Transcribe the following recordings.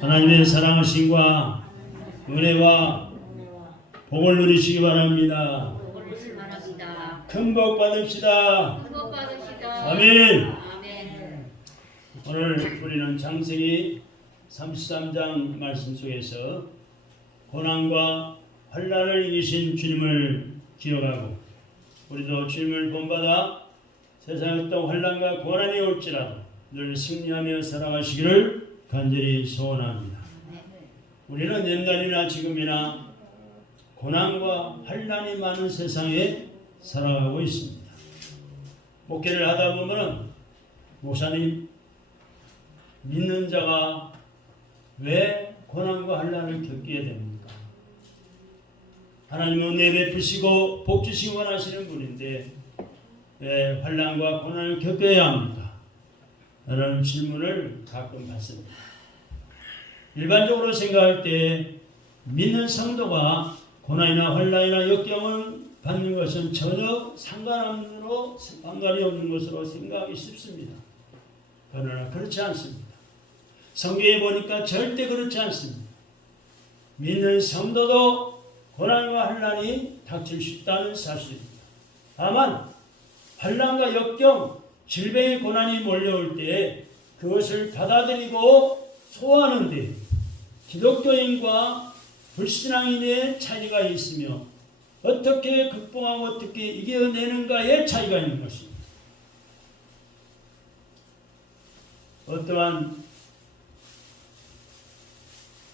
하나님의 사랑하심과 은혜와 복을 누리시기 바랍니다. 큰 복 받읍시다. 아멘. 오늘 우리는 창세기 33장 말씀 속에서 고난과 환난을 이기신 주님을 기억하고, 우리도 주님을 본받아 세상에 어떤 환난과 고난이 올지라도 늘 승리하며 살아가시기를 간절히 소원합니다. 우리는 옛날이나 지금이나 고난과 환난이 많은 세상에 살아가고 있습니다. 목회를 하다 보면 목사님, 믿는 자가 왜 고난과 환난을 겪게 됩니까? 하나님은 은혜 베푸시고 복 주시기 원하시는 분인데 왜 환난과 고난을 겪어야 합니까? 라는 질문을 가끔 받습니다. 일반적으로 생각할 때 믿는 성도가 고난이나 환난이나 역경을 받는 것은 전혀 상관이 없는 것으로 생각하기 쉽습니다. 그러나 그렇지 않습니다. 성경에 보니까 절대 그렇지 않습니다. 믿는 성도도 고난과 환난이 닥칠 수 있다는 사실입니다. 다만 환난과 역경, 질병의 고난이 몰려올 때 그것을 받아들이고 소화하는 데 기독교인과 불신앙인의 차이가 있으며 어떻게 극복하고 어떻게 이겨내는가의 차이가 있는 것입니다. 어떠한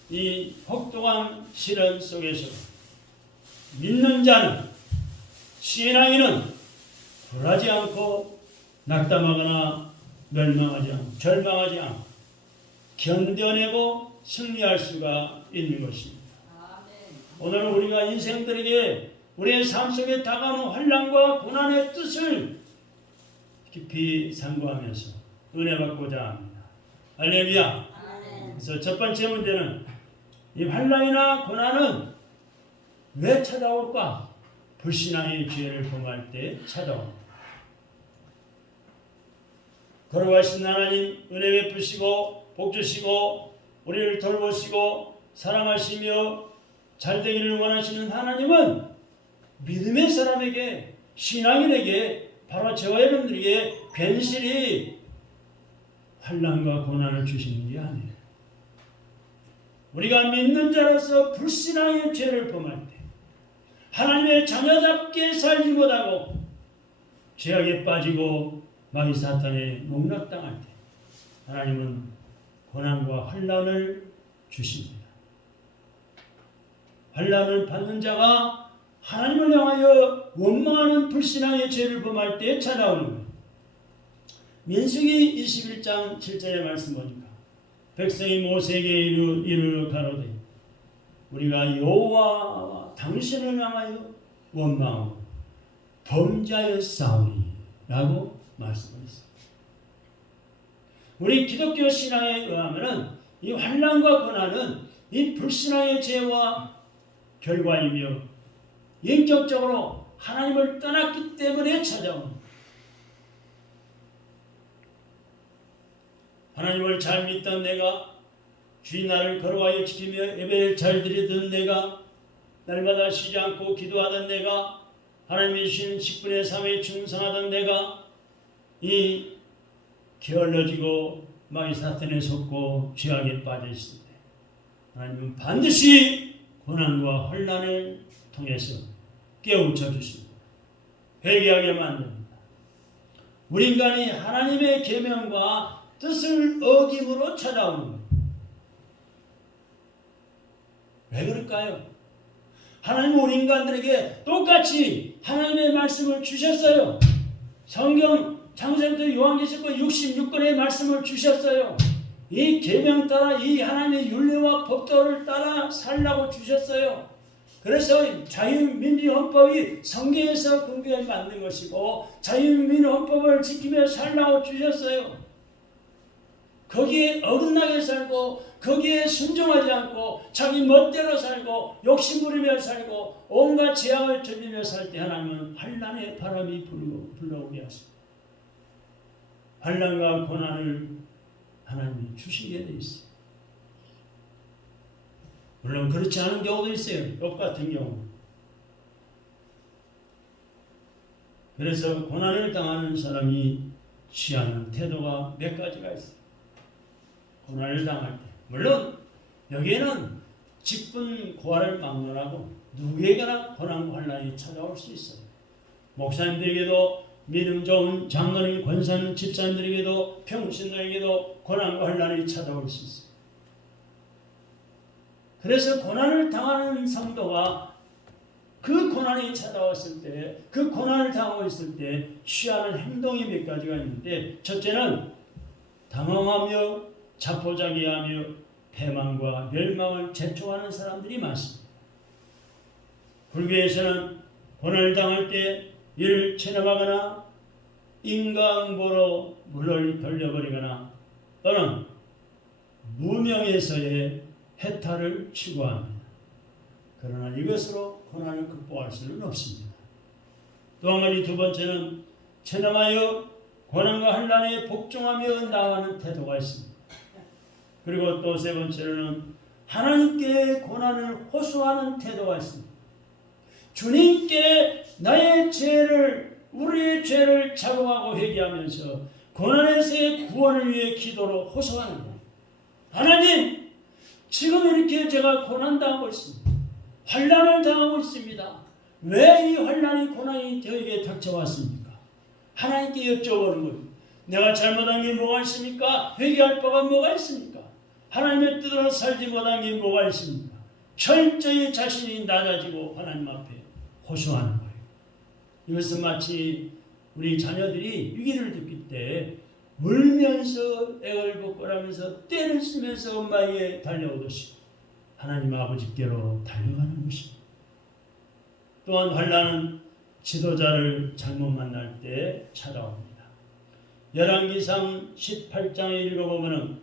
이 혹독한 시련 속에서 믿는 자는, 신앙인은 불하지 않고 낙담하거나 절망하지 않고 견뎌내고 승리할 수가 있는 것입니다. 오늘 우리가 인생들에게 우리의 삶 속에 다가오는 환난과 고난의 뜻을 깊이 상고하면서 은혜 받고자 합니다. 할렐루야. 그래서 첫 번째 문제는 이 환난이나 고난은 왜 찾아올까? 불신앙의 죄를 범할 때 찾아옵니다. 걸어가신 하나님, 은혜 베푸시고 복 주시고 우리를 돌보시고 사랑하시며 잘되기를 원하시는 하나님은 믿음의 사람에게, 신앙인에게, 바로 저와 여러분들에게 괜시리 환난과 고난을 주시는 게 아니에요. 우리가 믿는 자로서 불신앙의 죄를 범할 때, 하나님의 자녀답게 살지 못하고 죄악에 빠지고 마귀 사탄에 농락당할 때 하나님은 고난과 환난을 주십니다. 환난을 받는 자가 하나님을 향하여 원망하는 불신앙의 죄를 범할 때 찾아오는 거예요. 민수기 21장 7절의 말씀 보니까 백성이 모세에게 이르러 가로되 우리가 여호와와 당신을 향하여 원망하고 범죄하였사오니 라고 말씀하셨습니다. 우리 기독교 신앙에 의하면 이 환난과 고난은 이 불신앙의 죄와 결과이며 인격적으로 하나님을 떠났기 때문에 찾아옵니다. 하나님을 잘 믿던 내가, 주의 나를 걸어와여 지키며 예배를 잘 드리던 내가, 날마다 쉬지 않고 기도하던 내가, 하나님이 주신 10분의 3에 충성하던 내가 이 게을러지고 마귀 사탄에 속고 죄악에 빠져있을 때 하나님은 반드시 고난과 환난을 통해서 깨우쳐 주시고 회개하게 만듭니다. 우리 인간이 하나님의 계명과 뜻을 어김으로 찾아오는 거예요. 왜 그럴까요? 하나님은 우리 인간들에게 똑같이 하나님의 말씀을 주셨어요. 성경 창세기부터 요한계시록 66권의 말씀을 주셨어요. 이 계명 따라 이 하나님의 율례와 법도를 따라 살라고 주셨어요. 그래서 자유민주헌법이 성경에서 근거에 만든 것이고 자유민주헌법을 지키며 살라고 주셨어요. 거기에 어긋나게 살고 거기에 순종하지 않고 자기 멋대로 살고 욕심부리며 살고 온갖 죄악을 저지르며 살 때 하나님은 환난의 바람이 불러오게 하십니다. 환난과 고난을 하나님이 주시게 돼 있어요. 물론 그렇지 않은 경우도 있어요. 욥 같은 경우. 그래서 고난을 당하는 사람이 취하는 태도가 몇 가지가 있어요. 고난을 당할 때. 물론 여기에는 직분 고아를 막론하고 누구에게나 고난과 환난이 찾아올 수 있어요. 목사님들에게도, 믿음 좋은 장로님, 권사님, 집사님들에게도, 평신도에게도 고난과 환난이 찾아올 수 있어요. 그래서 고난을 당하는 성도가 그 고난이 찾아왔을 때, 그 고난을 당하고 있을 때 취하는 행동이 몇 가지가 있는데, 첫째는 당황하며 자포자기하며 패망과 멸망을 재촉하는 사람들이 많습니다. 불교에서는 고난을 당할 때 이를 체념하거나 인강보로 물을 돌려버리거나 또는 무명에서의 해탈을 추구합니다. 그러나 이것으로 고난을 극복할 수는 없습니다. 또 한 가지, 두 번째는 체념하여 고난과 환난에 복종하며 나아가는 태도가 있습니다. 그리고 또 세 번째로는 하나님께 고난을 호소하는 태도가 있습니다. 주님께 나의 죄를, 우리의 죄를 자복하고 회개하면서 고난에서의 구원을 위해 기도로 호소하는 거예요. 하나님, 지금 이렇게 제가 고난당하고 있습니다. 환난을 당하고 있습니다. 왜 이 환난이, 고난이 저에게 닥쳐왔습니까? 하나님께 여쭤보는 거예요. 내가 잘못한 게 뭐가 있습니까? 회개할 바가 뭐가 있습니까? 하나님의 뜻으로 살지 못한 게 뭐가 있습니까? 철저히 자신이 낮아지고 하나님 앞에 호소하는 거예요. 이것은 마치 우리 자녀들이 위기를 느낄 때 울면서 애걸복걸하면서 떼를 쓰면서 엄마에게 달려오듯이 하나님 아버지께로 달려가는 것입니다. 또한 환난은 지도자를 잘못 만날 때 찾아옵니다. 열왕기상 18장에 읽어보면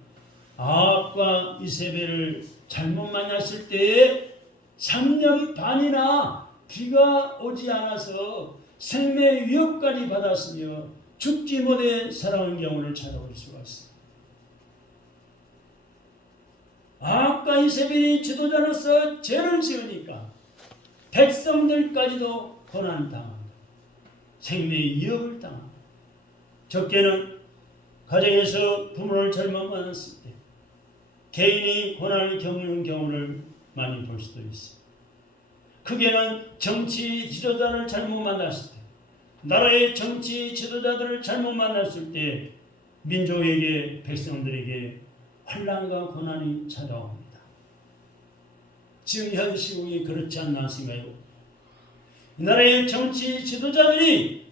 아합과 이세벨을 잘못 만났을 때에 3년 반이나 비가 오지 않아서 생명의 위협까지 받았으며 죽지 못해 살아온 경우를 찾아볼 수가 있습니다. 아합과 이세벨이 지도자로서 죄를 지으니까 백성들까지도 고난당합니다. 생명의 위협을 당합니다. 적게는 가정에서 부모를 잘못 만났을 때 개인이 고난을 겪는 경우를 많이 볼 수도 있습니다. 크게는 정치 지도자를 잘못 만났을 때, 나라의 정치 지도자들을 잘못 만났을 때 민족에게, 백성들에게 환난과 고난이 찾아옵니다. 지금 현 시국이 그렇지 않나 생각해요. 나라의 정치 지도자들이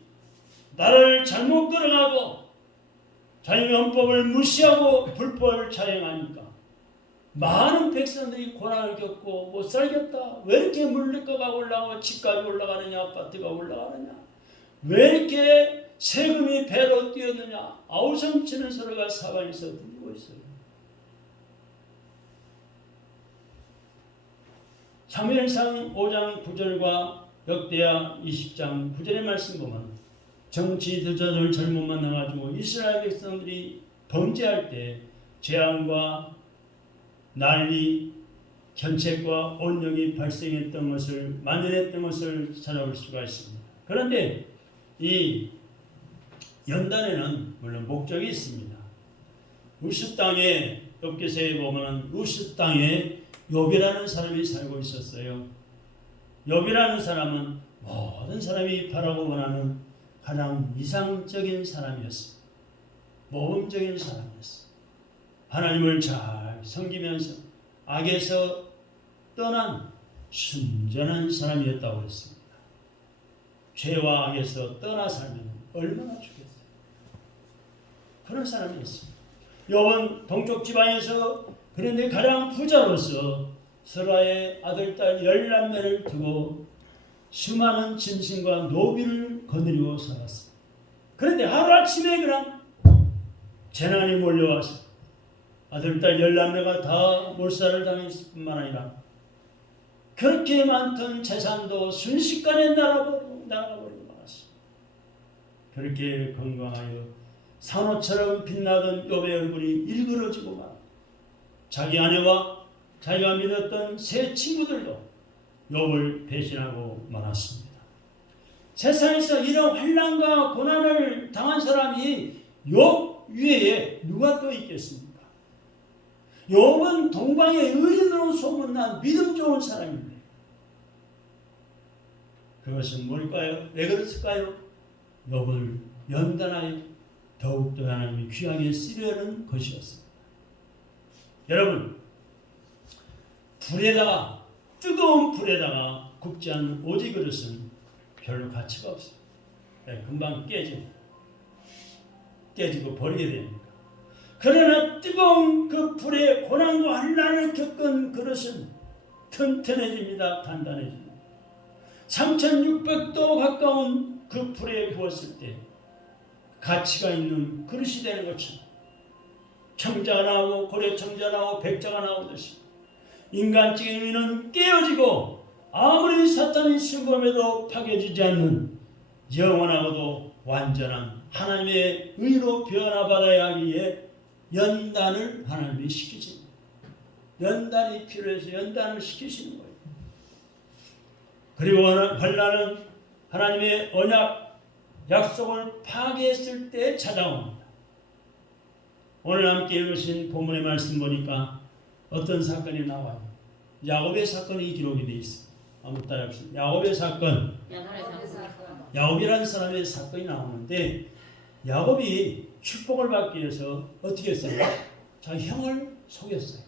나라를 잘못 끌어가고 자연의 헌법을 무시하고 불법을 자행하니까 많은 백성들이 고난을 겪고 못 살겠다. 왜 이렇게 물가가 올라가고 집값이 올라가느냐, 아파트가 올라가느냐, 왜 이렇게 세금이 배로 뛰었느냐, 아우성치는 소리가 사방에서 들리고 있어요. 사무엘상 5장 9절과 역대하 20장 9절의 말씀 보면 정치 지도자를 잘못 만나가지고 이스라엘 백성들이 범죄할 때 재앙과 난리, 견책과 온역이 발생했던 것을, 만연했던 것을 찾아볼 수가 있습니다. 그런데 이 연단에는 물론 목적이 있습니다. 우스 땅에, 욥기서에 보면 우스 땅에 욥이라는 사람이 살고 있었어요. 욥이라는 사람은 모든 사람이 바라고 원하는 가장 이상적인 사람이었습니다. 모범적인 사람이었습니다. 하나님을 잘 섬기면서 악에서 떠난 순전한 사람이었다고 했습니다. 죄와 악에서 떠나 살면 얼마나 좋겠어요. 그런 사람이었습니다. 욥은 동쪽 지방에서, 그런데 가장 부자로서 서라의 아들, 딸 11명을 두고 수많은 짐승과 노비를 거느리고 살았습니다. 그런데 하루아침에 그냥 재난이 몰려와서 아들, 딸 11명가 다 몰살을 당했을 뿐만 아니라 그렇게 많던 재산도 순식간에 나가버리고 말았습니다. 그렇게 건강하여 산호처럼 빛나던 욥의 얼굴이 일그러지고 말 자기 아내와 자기가 믿었던 세 친구들도 욥을 배신하고 말았습니다. 세상에서 이런 환난과 고난을 당한 사람이 욥 위에 누가 또 있겠습니까? 욥은 동방의 의인으로 소문난 믿음 좋은 사람인데 그것은 뭘까요? 왜 그랬을까요? 욥을 연단하여 더욱더 하나님이 귀하게 쓰려는 것이었습니다. 여러분, 불에다가 뜨거운 불에다가 굽지 않은 오지 그릇은 별로 가치가 없어요. 금방 깨지고 버리게 됩니다. 그러나 뜨거운 그 불에 고난과 환난을 겪은 그릇은 튼튼해집니다. 단단해집니다. 3600도 가까운 그 불에 구웠을 때 가치가 있는 그릇이 되는 것처럼 청자가 나오고 고려청자 나오고 백자가 나오듯이 인간적인 의는 깨어지고 아무리 사탄이 침범해도 파괴지지 않는 영원하고도 완전한 하나님의 의로 변화받아야 하기에 연단을 하나님이 시키십니다. 연단이 필요해서 연단을 시키시는 거예요. 그리고 환난은 하나님의 언약, 약속을 파괴했을 때 찾아옵니다. 오늘 함께 읽으신 본문의 말씀 보니까 어떤 사건이 나와요. 야곱의 사건이 기록이 되어 있습니다. 한번 따라합시다. 야곱의 사건. 야곱이라는 사람의 사건이 나오는데 야곱이 축복을 받기 위해서 어떻게 했어요? 자기 형을 속였어요.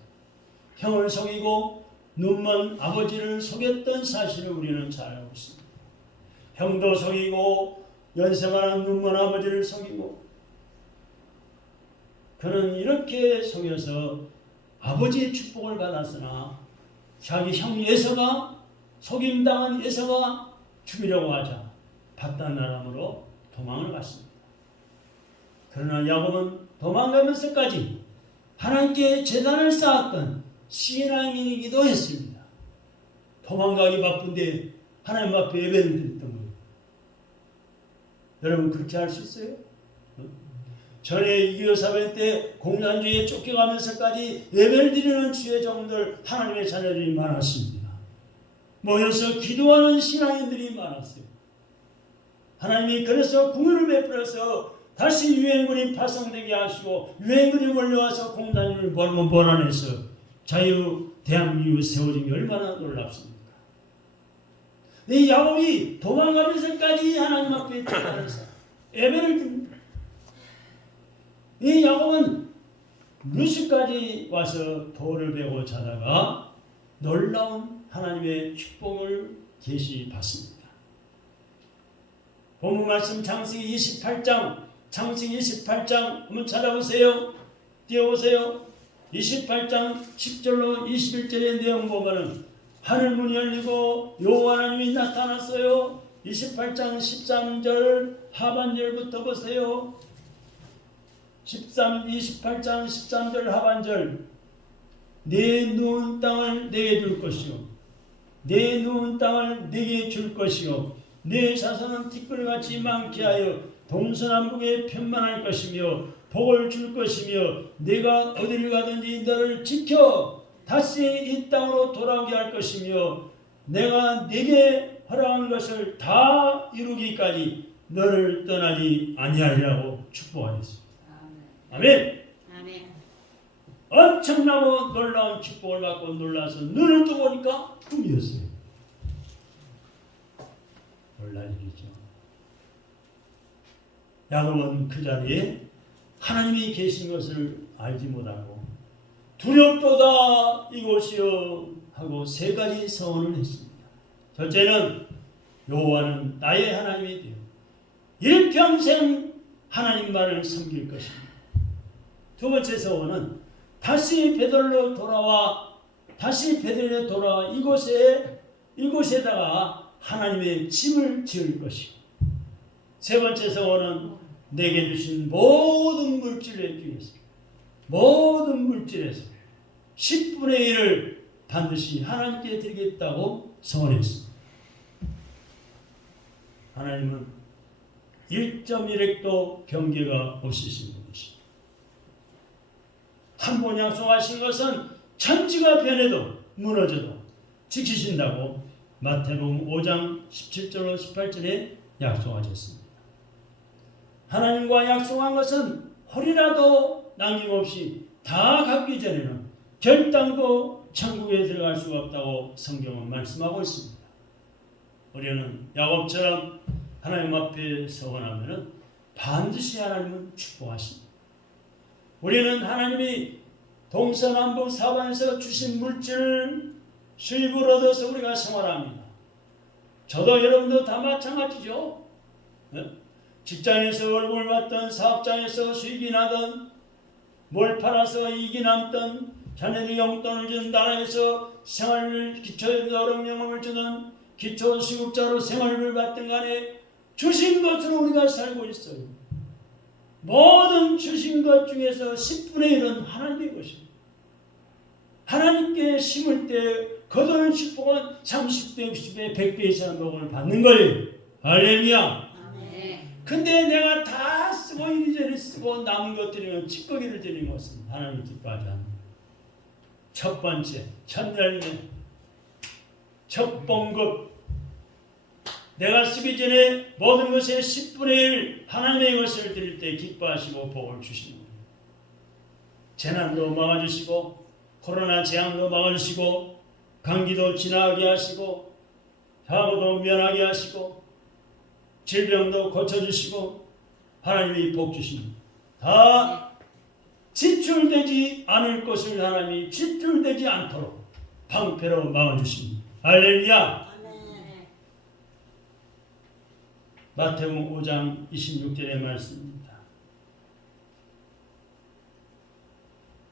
형을 속이고 눈먼 아버지를 속였던 사실을 우리는 잘 알고 있습니다. 형도 속이고 연세 많은 눈먼 아버지를 속이고 그는 이렇게 속여서 아버지의 축복을 받았으나 자기 형 에서가 속임당한 에서가 죽이려고 하자 바단나람으로 도망을 갔습니다. 그러나 야곱은 도망가면서까지 하나님께 제단을 쌓았던 신앙인이기도 했습니다. 도망가기 바쁜데 하나님 앞에 예배를 드렸던 거예요. 여러분 그렇게 할 수 있어요? 전에 6.25 사변 때 공산주의에 쫓겨가면서까지 예배를 드리는 주의 종들 하나님의 자녀들이 많았습니다. 모여서 기도하는 신앙인들이 많았어요. 하나님이 그래서 궁유를 베풀어서 다시 유엔군이 파송되게 하시고 유엔군이 몰려와서 공산주의를 몰아내서 자유 대한민국이 세워진 게 얼마나 놀랍습니까? 이 야곱이 도망가면서까지 하나님 앞에 제단해서 예배를 듭니다. 이 야곱은 루스까지 와서 돌을 베고 자다가 놀라운 하나님의 축복을 계시받습니다. 본문 말씀 창세기 28장 한번 찾아보세요. 띄워보세요. 28장 10절로 21절의 내용 보면은 하늘 문이 열리고 여호와 하나님이 나타났어요. 28장 13절 하반절부터 보세요. 28장 13절 하반절 내 누운 땅을 내게 줄 것이요 내 누운 땅을 내게 줄 것이요 내 자손은 티끌같이 많게 하여 동서남북에 편만할 것이며 복을 줄 것이며 내가 어디를 가든지 너를 지켜 다시 이 땅으로 돌아오게 할 것이며 내가 네게 허락한 것을 다 이루기까지 너를 떠나지 아니하리라고 축복하였습니다. 아멘. 아멘. 엄청나고 놀라운 축복을 받고 놀라서 눈을 떠보니까 꿈이었어요. 놀랄 일이죠. 야곱은 그 자리에 하나님이 계신 것을 알지 못하고 두렵도다 이곳이여 하고 세 가지 서원을 했습니다. 첫째는 여호와는 나의 하나님이 되어 일평생 하나님만을 섬길 것입니다. 두 번째 서원은 다시 베들레로 돌아와 이곳에다가 하나님의 집을 지을 것이고 세 번째 서원은 내게 주신 모든 물질의 중에서 모든 물질에서 10분의 1을 반드시 하나님께 드리겠다고 서원했습니다. 하나님은 1.1획도 경계가 없으신 분이십니다. 한 번 약속하신 것은 천지가 변해도 무너져도 지키신다고 마태복음 5장 17절로 18절에 약속하셨습니다. 하나님과 약속한 것은 홀이라도 남김없이 다 갖기 전에는 결단도 천국에 들어갈 수가 없다고 성경은 말씀하고 있습니다. 우리는 야곱처럼 하나님 앞에 서원하면 반드시 하나님은 축복하십니다. 우리는 하나님이 동서남북 사방에서 주신 물질을 수입을 얻어서 우리가 생활합니다. 저도 여러분도 다 마찬가지죠. 직장에서 월급을 받던, 사업장에서 수익이 나던, 뭘 팔아서 이익이 남던, 자녀들 용돈을 주는 나라에서 생활을 기초노령연금을 주는 기초수급자로 생활을 받든 간에 주신 것으로 우리가 살고 있어요. 모든 주신 것 중에서 10분의 1은 하나님의 것입니다. 하나님께 심을 때 거두는 축복은 30배, 60배, 100배 이상의 복을 받는 거예요. 할렐루야. 근데 내가 다 쓰고 이리저리 쓰고 남은 것 드리면 찌꺼기를 드리는 것은 하나님 기뻐하지 않습니다. 첫 번째, 첫 열매, 첫 봉급. 내가 쓰기 전에 모든 것의 10분의 1 하나님의 것을 드릴 때 기뻐하시고 복을 주십니다. 재난도 막아주시고 코로나 재앙도 막아주시고 감기도 지나가게 하시고 사고도 면하게 하시고 질병도 고쳐주시고 하나님이 복 주십니다. 다 지출되지 않을 것을 하나님이 지출되지 않도록 방패로 막아주십니다. 할렐루야. 마태복음 5장 26절의 말씀입니다.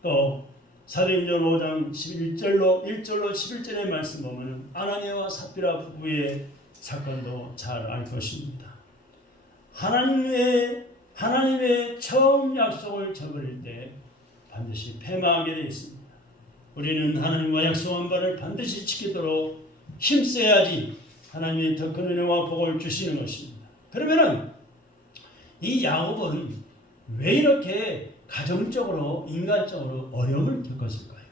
또 사도행전 5장 1절로 11절의 말씀 보면 아나니아와 삽비라 부부의 사건도 잘 알 것입니다. 하나님의 처음 약속을 저버릴 때 반드시 패망하게 되어 있습니다. 우리는 하나님과 약속한 바를 반드시 지키도록 힘써야지 하나님이 더 큰 은혜와 복을 주시는 것입니다. 그러면은 이 야곱은 왜 이렇게 가정적으로 인간적으로 어려움을 겪었을까요?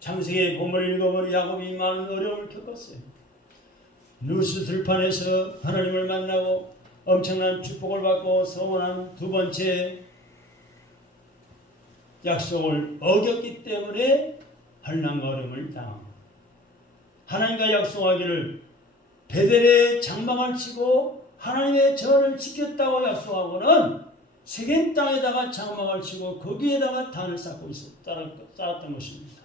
창세기 본문을 읽어보면 야곱이 많은 어려움을 겪었어요. 누스 들판에서 하나님을 만나고 엄청난 축복을 받고 서원한 두 번째 약속을 어겼기 때문에 환난과 어려움을 당합니다. 하나님과 약속하기를 베델에 장막을 치고 하나님의 전을 지켰다고 약속하고는 세겜 땅에다가 장막을 치고 거기에다가 단을 쌓고 쌓았던 것입니다.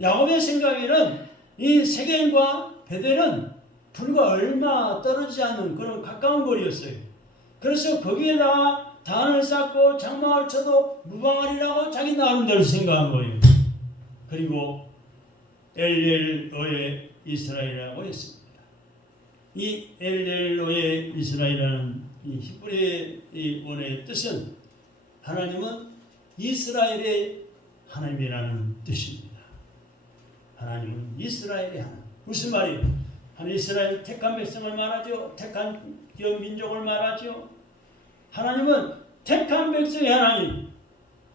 야곱의 생각에는 이 세겜과 베델은 불과 얼마 떨어지지 않는 그런 가까운 거리였어요. 그래서 거기에다가 단을 쌓고 장막을 쳐도 무방하리라고 자기 나름대로 생각한 거예요. 그리고 엘엘로의 이스라엘이라고 했습니다. 이 엘엘로의 이스라엘이라는 이 히브리 원어의 뜻은 하나님은 이스라엘의 하나님이라는 뜻입니다. 하나님은 이스라엘의 하나님. 무슨 말이에요? 하나님 이스라엘 택한 백성을 말하죠. 택한 민족을 말하죠. 하나님은 택한 백성의 하나님,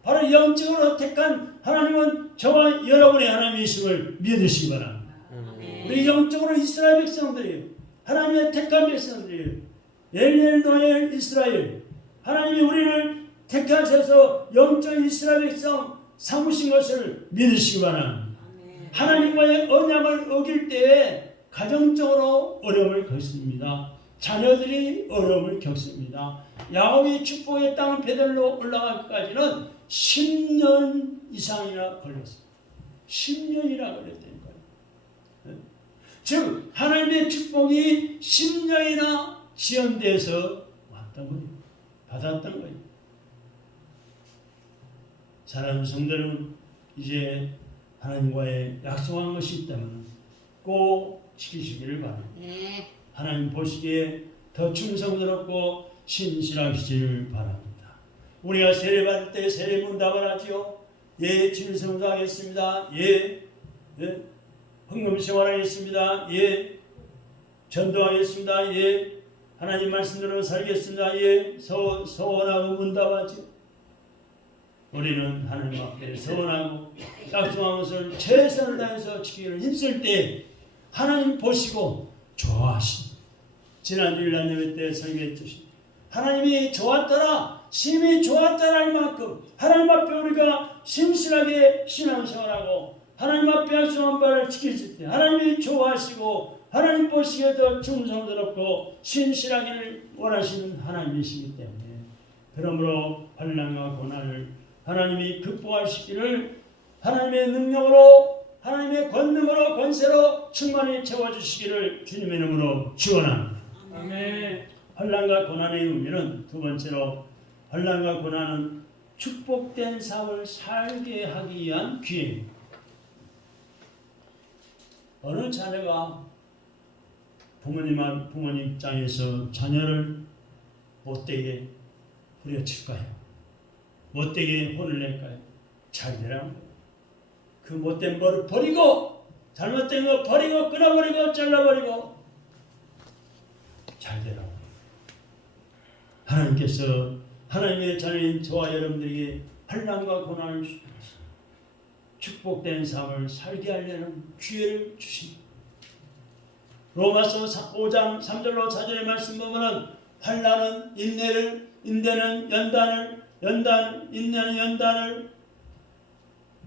바로 영적으로 택한 하나님은 저와 여러분의 하나님이심을 믿으시기 바랍니다. 우리 영적으로 이스라엘 백성들이에요. 하나님의 택한 백성들이에요. 엘엘노엘 이스라엘. 하나님이 우리를 택하셔서 영적 이스라엘 백성 삼으신 것을 믿으시기 바랍니다. 하나님과의 언약을 어길 때에 가정적으로 어려움을 겪습니다. 자녀들이 어려움을 겪습니다. 야곱이 축복의 땅 베델로 올라가기까지는 10년 이상이나 걸렸습니다. 10년이나 걸렸다니까요. 즉 하나님의 축복이 10년이나 지연돼서 왔던 거예요. 받았던 거예요. 사랑하는 성도는 이제 하나님과의 약속한 것이 있다면 꼭 지키시기를 바랍니다. 하나님 보시기에 더 충성스럽고 신실하시기를 바랍니다. 우리가 세례 받을 때 세례 문답을 하지요. 예, 충성하겠습니다. 예, 예. 헌금 생활하겠습니다. 예. 전도하겠습니다. 예. 하나님 말씀대로 살겠습니다. 예. 서원하고 문답하지. 우리는 하나님 앞에 서원하고 약속한 것을 최선을 다해서 지키기를 힘쓸 때 하나님 보시고 좋아하십니다. 지난주 일날 예배 때 설교했듯이 하나님이 좋았더라, 심히 좋았더라 할 만큼 하나님 앞에 우리가 신실하게 신앙생활하고 하나님 앞에 약속한 바를 지키실 때 하나님이 좋아하시고 하나님 보시기에도 충성스럽고 신실하기를 원하시는 하나님이시기 때문에 그러므로 환난과 고난을 하나님이 극복하시기를 하나님의 능력으로 하나님의 권능으로 권세로 충만히 채워주시기를 주님의 이름으로 축원합니다. 아멘. 환난과 고난의 의미는 두 번째로 환난과 고난은 축복된 삶을 살게 하기 위한 기회입니다. 어느 자녀가 부모님 입장에서 자녀를 못되게 후려칠까요? 못되게 혼을 낼까요? 잘 되라는 거예요. 그 못된 벌을 버리고 잘못된 거 버리고 끊어버리고 잘라버리고 잘 되라고. 하나님께서 하나님의 자녀인 저와 여러분들에게 환난과 고난을 주시면서 축복된 삶을 살게 하려는 기회를 주십니다. 로마서 5장 3절로 4절의 말씀 보면은 환난은 인내를, 인내는 연단을, 인내는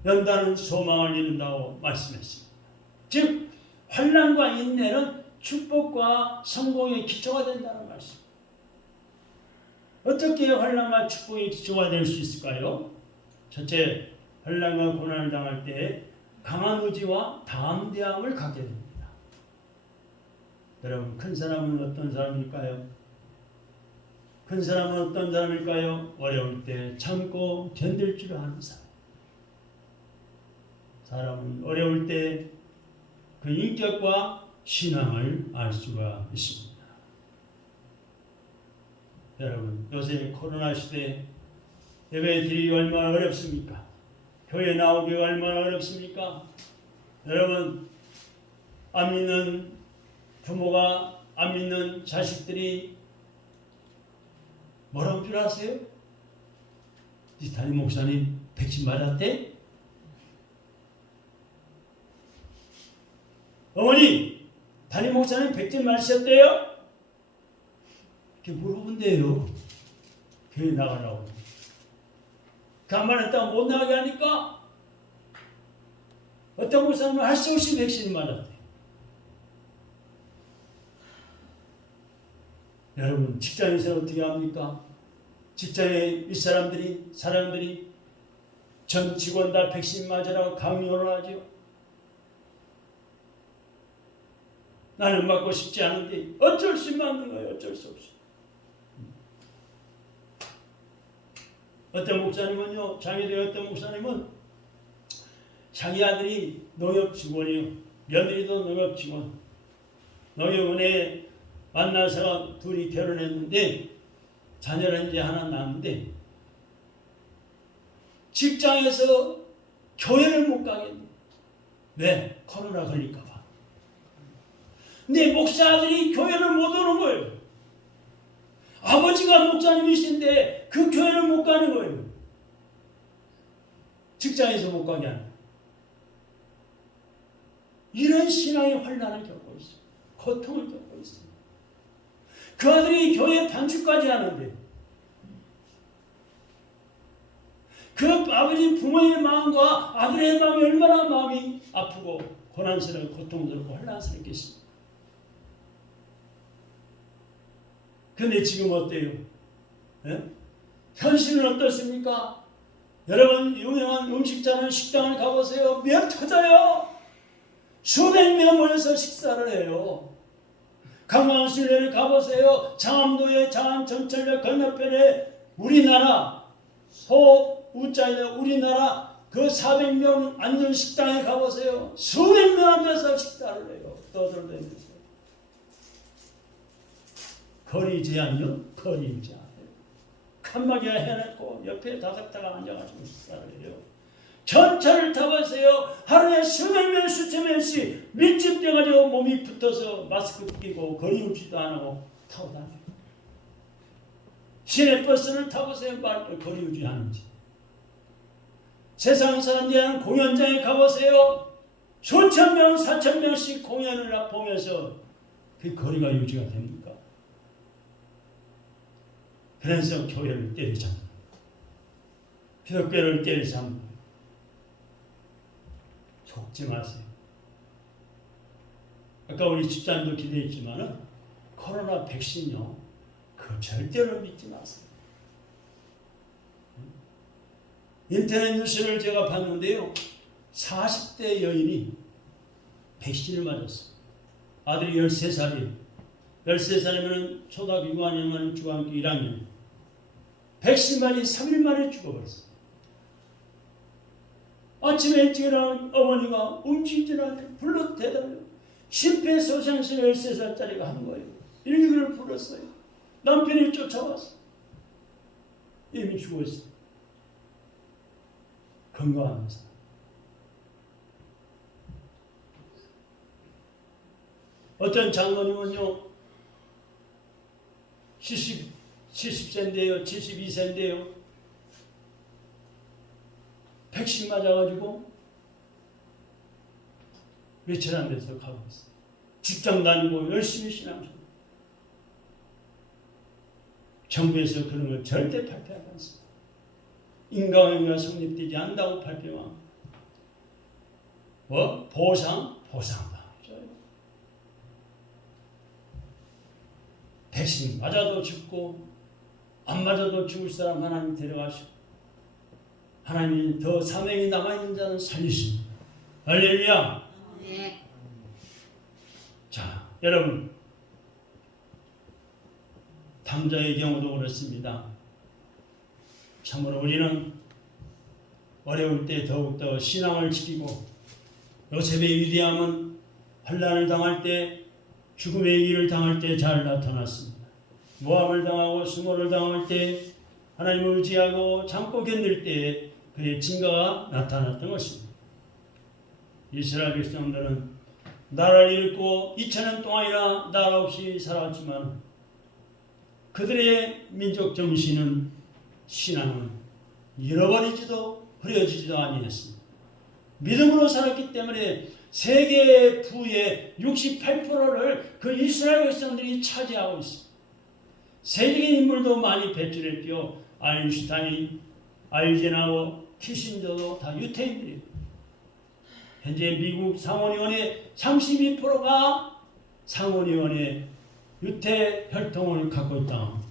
연단은 소망을 이룬다고 말씀했습니다. 즉 환난과 인내는 축복과 성공의 기초가 된다는 말씀. 어떻게 환난과 축복의 기초가 될 수 있을까요? 첫째, 환난과 고난을 당할 때 강한 의지와 담대함을 갖게 됩니다. 여러분, 큰 사람은 어떤 사람일까요? 큰 사람은 어떤 사람일까요? 어려울 때 참고 견딜 줄 아는 사람. 사람은 어려울 때 그 인격과 신앙을 알 수가 있습니다. 여러분, 요새 코로나 시대 예배 드리기가 얼마나 어렵습니까? 교회 나오기가 얼마나 어렵습니까? 여러분, 안 믿는 부모가 안 믿는 자식들이 뭐라는 줄 아세요? 이 담임 목사님 백신 맞았대? 어머니, 담임 목사님 백신 맞으셨대요? 이렇게 물어본대요. 교회 나가려고. 간만했다가 못 나가게 하니까 어떤 목사님은 할 수 없이 백신을 맞았대. 여러분, 직장에서 어떻게 합니까? 직장에 사람들이 전 직원 다 백신 맞으라고 강요를 하죠. 나는 맞고 싶지 않은데 어쩔 수 없는 거예요. 어쩔 수 없이. 어떤 목사님은요, 장애된 어떤 목사님은 자기 아들이 농협 직원이에요. 며느리도 농협 직원. 농협원에 만나서 둘이 결혼했는데 자녀는 이제 하나 낳았는데 직장에서 교회를 못 가겠네. 왜? 코로나 걸릴까 봐. 근데 목사 아들이 교회를 못 오는 거예요. 아버지가 목사님이신데 그 교회를 못 가는 거예요. 직장에서 못 가게 하는. 이런 신앙의 환난을 겪고 있어요. 고통을 겪고 있어요. 그 아들이 교회 반주까지 하는데 그 아버지 부모의 마음과 아들의 마음이 얼마나 마음이 아프고 고난스럽고 고통스럽고 혼란스럽겠습니까? 근데 지금 어때요? 예? 현실은 어떻습니까? 여러분, 유명한 음식자는 식당을 가보세요. 몇 터져요. 수백 명 모여서 식사를 해요. 강강술래를 가보세요. 장암도의 장암전철역 건너편에 우리나라 소우자에 우리나라 그 400명 앉은 식당에 가보세요. 수백 명 앉아서 식사를 해요. 떠들다니면서. 거리 제한요? 거리 제한. 칸막이가 해놓고 옆에 다닥다가 앉아가지고 식사를 해요. 전차를 타보세요. 하루에 수백 명 수천 명씩 밀집돼가지고 몸이 붙어서 마스크 끼고 거리 유지도 안 하고 타고 다녀요. 시내버스를 타보세요. 거리 유지하는지. 세상 사람들이 공연장에 가보세요. 수천 명, 사천 명씩 공연을 보면서 그 거리가 유지가 됩니까? 그래서 교회를 때리잖아요. 기독교를 때리잖아요. 속지 마세요. 아까 우리 집사님도 기대했지만은 코로나 백신요, 그 절대로 믿지 마세요. 인터넷 뉴스를 제가 봤는데요, 40대 여인이 백신을 맞았어요. 아들이 13살이에요. 13살이면 초등학교 6학년이면 중학교 1학년. 백신 맞이 3일 만에 죽어버렸어요. 아침에 일찍 일어난 어머니가 움직이지 않게 불러 대달려. 심폐소생술 13살짜리가 한 거예요. 119를 불렀어요. 남편이 쫓아왔어요. 이미 죽어있어요. 건강한 사람. 어떤 장로님은요, 70세인데요, 72세인데요, 백신 맞아가지고 며칠 안 돼서 가고 있어요. 직장 다니고 열심히 신앙생활. 정부에서 그런 걸 절대 발표하지 않습니다. 인과응보가 성립되지 않는다고 발표하면 뭐? 보상다. 백신 맞아도 죽고 안 맞아도 죽을 사람 하나님 데려가시고 하나님이 더 사명이 남아있는 자는 살리십니다. 할렐루야. 네. 자, 여러분, 탐자의 경우도 그렇습니다. 참으로 우리는 어려울 때 더욱더 신앙을 지키고, 요셉의 위대함은 환난을 당할 때, 죽음의 일을 당할 때 잘 나타났습니다. 모함을 당하고 수모를 당할 때, 하나님을 의지하고 참고 견딜 때 그의 증거가 나타났던 것입니다. 이스라엘 백성들은 나라를 잃고 2000년 동안이나 나라 없이 살았지만 그들의 민족 정신은, 신앙은 잃어버리지도 흐려지지도 아니했습니다. 믿음으로 살았기 때문에 세계 부의 68%를 그 이스라엘 백성들이 차지하고 있습니다. 세계적인 인물도 많이 배출했죠. 아인슈타인, 아이젠하워, 키신저도 다 유태인들이에요. 현재 미국 상원의원의 32%가 상원의원의 유태 혈통을 갖고 있다.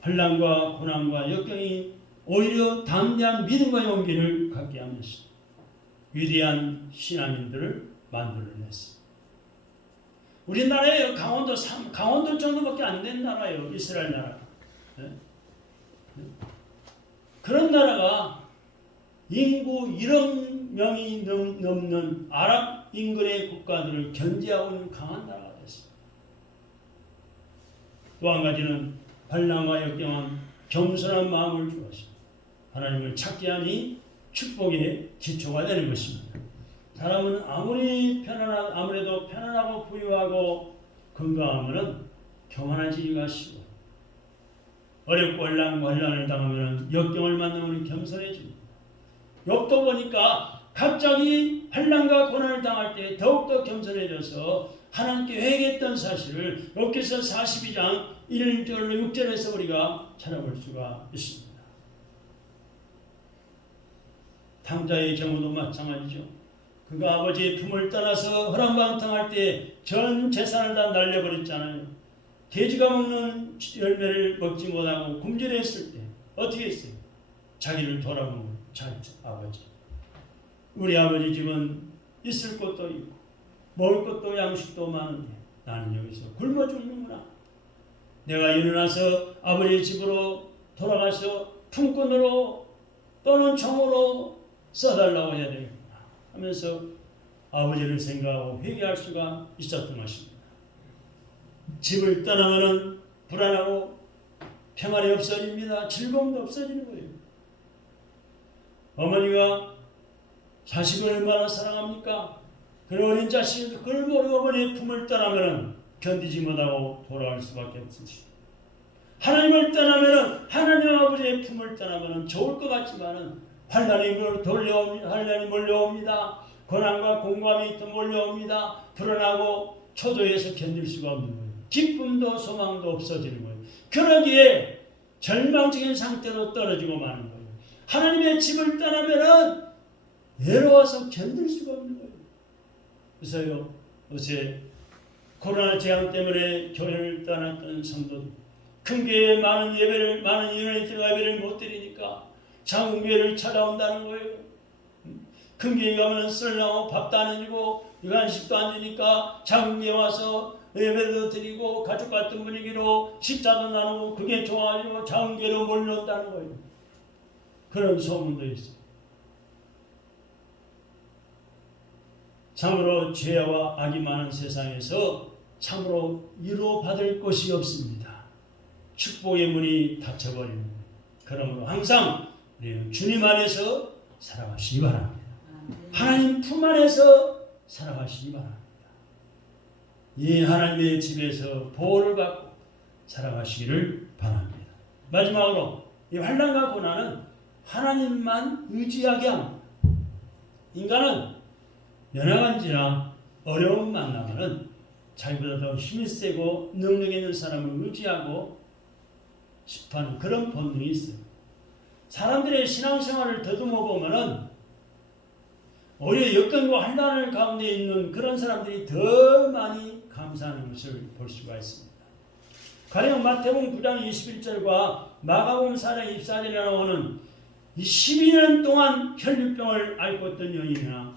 환난과 고난과 역경이 오히려 담대한 믿음과 용기를 갖게 하면서 위대한 신앙인들을 만들어냈습니다. 우리나라에 강원도 정도밖에 안 된 나라예요. 이스라엘 나라. 네? 그런 나라가 인구 1억 명이 넘는 아랍 인근의 국가들을 견제하고 있는 강한 나라가 됐습니다. 또 한 가지는 환난과 역경은 겸손한 마음을 주었습니다. 하나님을 찾게 하니 축복의 기초가 되는 것입니다. 사람은 아무래도 편안하고 부유하고 건강하면 교만해지기가 쉬워. 어렵고 환난을 당하면 역경을 만나면 겸손해집니다. 욥도 보니까 갑자기 환난과 고난을 당할 때 더욱더 겸손해져서 하나님께 회개했던 사실을 욥기서 42장 1절로 6절에서 우리가 찾아볼 수가 있습니다. 탐자의 경우도 마찬가지죠. 그가 아버지의 품을 떠나서 허랑방탕할 때 전 재산을 다 날려버렸잖아요. 돼지가 먹는 열매를 먹지 못하고 굶주렸을 때 어떻게 했어요? 자기를 돌아보는 자기 아버지. 우리 아버지 집은 있을 것도 있고 먹을 것도 양식도 많은데 나는 여기서 굶어 죽는구나. 내가 일어나서 아버지 집으로 돌아가서 품꾼으로 또는 종으로 써달라고 해야 되겠구나 하면서 아버지를 생각하고 회개할 수가 있었던 것입니다. 집을 떠나면 불안하고 평안이 없어집니다. 즐거움도 없어지는 거예요. 어머니가 자식을 얼마나 사랑합니까? 그 어린 자식을 그걸 모르고 어머니의 품을 떠나면 견디지 못하고 돌아올 수밖에 없으시. 하나님을 떠나면 하나님 아버지의 품을 떠나면 좋을 것 같지만은 환난이 몰려옵니다. 고난과 공감이 또 몰려옵니다. 불안하고 초조해서 견딜 수가 없는 거예요. 기쁨도 소망도 없어지는 거예요. 그러기에 절망적인 상태로 떨어지고 마는 거예요. 하나님의 집을 떠나면은 외로워서 견딜 수가 없는 거예요. 그래서요, 어제 코로나 재앙 때문에 교회를 떠났던 성도들, 큰 교회에 많은 인원들과 예배를 못 드리니까 작은 교회를 찾아온다는 거예요. 큰 교회 가면 썰나고 밥도 안 해주고 간식도 안 주니까 작은 교회 와서 예배도 드리고 가족 같은 분위기로 식사도 나누고 그게 좋아가지고 작은 교회로 몰려온다는 거예요. 그런 소문도 있어요. 참으로 죄와 악이 많은 세상에서 참으로 위로받을 것이 없습니다. 축복의 문이 닫혀버리는 거예요. 그러므로 항상 우리는 주님 안에서 살아가시기 바랍니다. 하나님 품 안에서 살아가시기 바랍니다. 이 하나님의 집에서 보호를 받고 살아가시기를 바랍니다. 마지막으로 이 환난과 고난은 하나님만 의지하게 합니다. 인간은 연약한지나 어려움 만나면 자기보다 더 힘이 세고 능력 있는 사람을 의지하고 싶어하는 그런 본능이 있어요. 사람들의 신앙생활을 더듬어 보면은 오히려 역경과 환난을 가운데 있는 그런 사람들이 더 많이 감사하는 것을 볼 수가 있습니다. 가령 마태복음 9장 21절과 마가복음 4장 24절에 나오는 이 12년 동안 혈류병을 앓고 있던 여인이나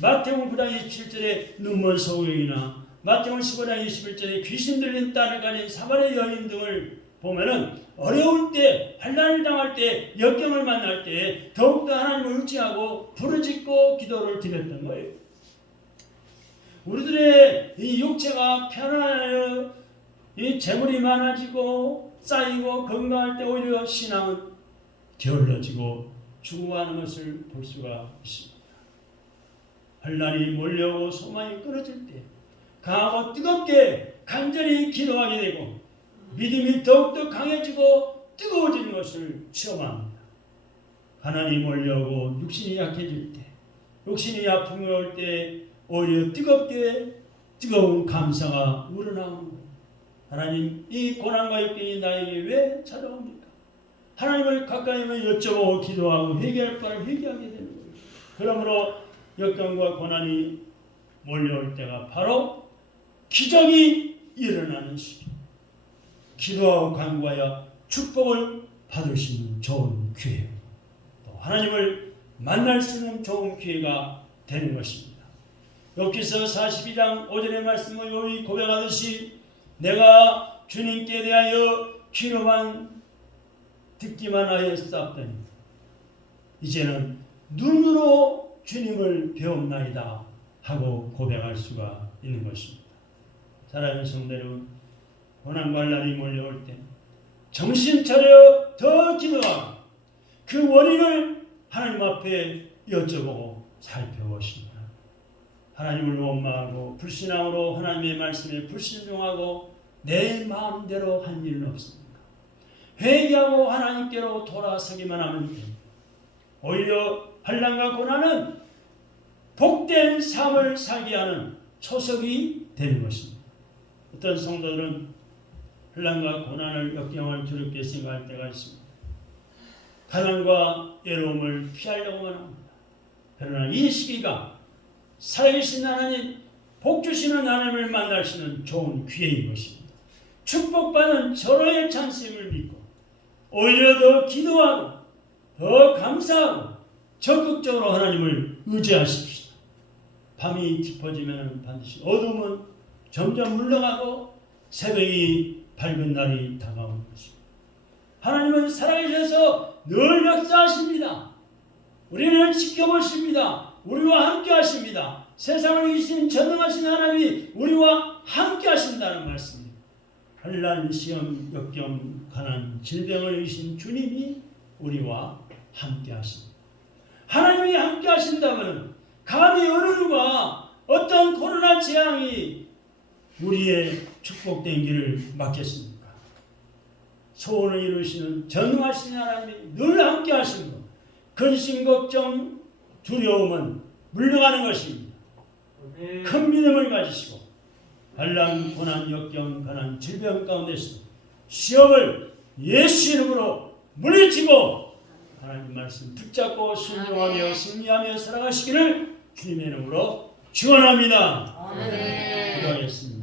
마태복음 9장 27절에 눈먼 소경이나 마태복음 15장 21절에 귀신 들린 딸을 가진 사마리아 여인 등을 보면은 어려울 때, 환난을 당할 때, 역경을 만날 때 더욱더 하나님을 의지하고 부르짖고 기도를 드렸던 거예요. 우리들의 이 육체가 편안하여 이 재물이 많아지고 쌓이고 건강할 때 오히려 신앙은 게을러지고 죽어가는 것을 볼 수가 있습니다. 환난이 몰려오고 소망이 끊어질 때 강하고 뜨겁게 간절히 기도하게 되고 믿음이 더욱더 강해지고 뜨거워지는 것을 체험합니다. 하나님 몰려오고 육신이 약해질 때, 육신이 아픔이 올 때 오히려 뜨거운 감사가 우러나오는 거예요. 하나님, 이 고난과 역경이 나에게 왜 찾아옵니까? 하나님을 가까이 하면 여쭤보고 기도하고 회개할 바를 회개하게 되는 거예요. 그러므로 역경과 고난이 몰려올 때가 바로 기적이 일어나는 시기. 기도하고 간구하여 축복을 받을 수 있는 좋은 기회, 또 하나님을 만날 수 있는 좋은 기회가 되는 것입니다. 욥기서 42장 5절의 말씀을 욥이 고백하듯이 내가 주님께 대하여 귀로만 듣기만 하였사오니 이제는 눈으로 주님을 배웠나이다 하고 고백할 수가 있는 것입니다. 사랑하는 성도 여러분, 고난과 난이 몰려올 때 정신 차려 더 기도하고 그 원인을 하나님 앞에 여쭤보고 살펴보십니다. 하나님을 원망하고 불신앙으로 하나님의 말씀에 불순종하고 내 마음대로 한 일은 없습니다. 회개하고 하나님께로 돌아서기만 하면 됩니다. 오히려 환난과 고난은 복된 삶을 살게 하는 초석이 되는 것입니다. 어떤 성도들은 환난과 고난을 역경을 두렵게 생각할 때가 있습니다. 가난과 외로움을 피하려고만 합니다. 그러나 이 시기가 살아계신 하나님, 복 주시는 하나님을 만날 수 있는 좋은 기회인 것입니다. 축복받은 절호의 찬스임을 믿고 오히려 더 기도하고 더 감사하고 적극적으로 하나님을 의지하십시오. 밤이 깊어지면 반드시 어둠은 점점 물러가고 새벽이 밝은 날이 다가오는 것입니다. 하나님은 살아계셔서 늘 역사하십니다. 우리는 지켜보십니다. 우리와 함께 하십니다. 세상을 이기신 전능하신 하나님이 우리와 함께 하신다는 말씀입니다. 환난, 시험, 역경, 가난, 질병을 이기신 주님이 우리와 함께 하십니다. 하나님이 함께 하신다면 감히 어느 누가 어떤 코로나 재앙이 우리의 축복된 길을 막겠습니까? 소원을 이루시는 전능하신 하나님이 늘 함께 하신 것, 근심, 걱정, 두려움은 물러가는 것입니다. 큰 믿음을 가지시고 환난, 고난, 역경, 가난, 질병 가운데서 시험을 예수 이름으로 물리치고 하나님 말씀 붙잡고 순종하며 승리하며 살아가시기를 주님의 이름으로 축원합니다. 기도하겠습니다.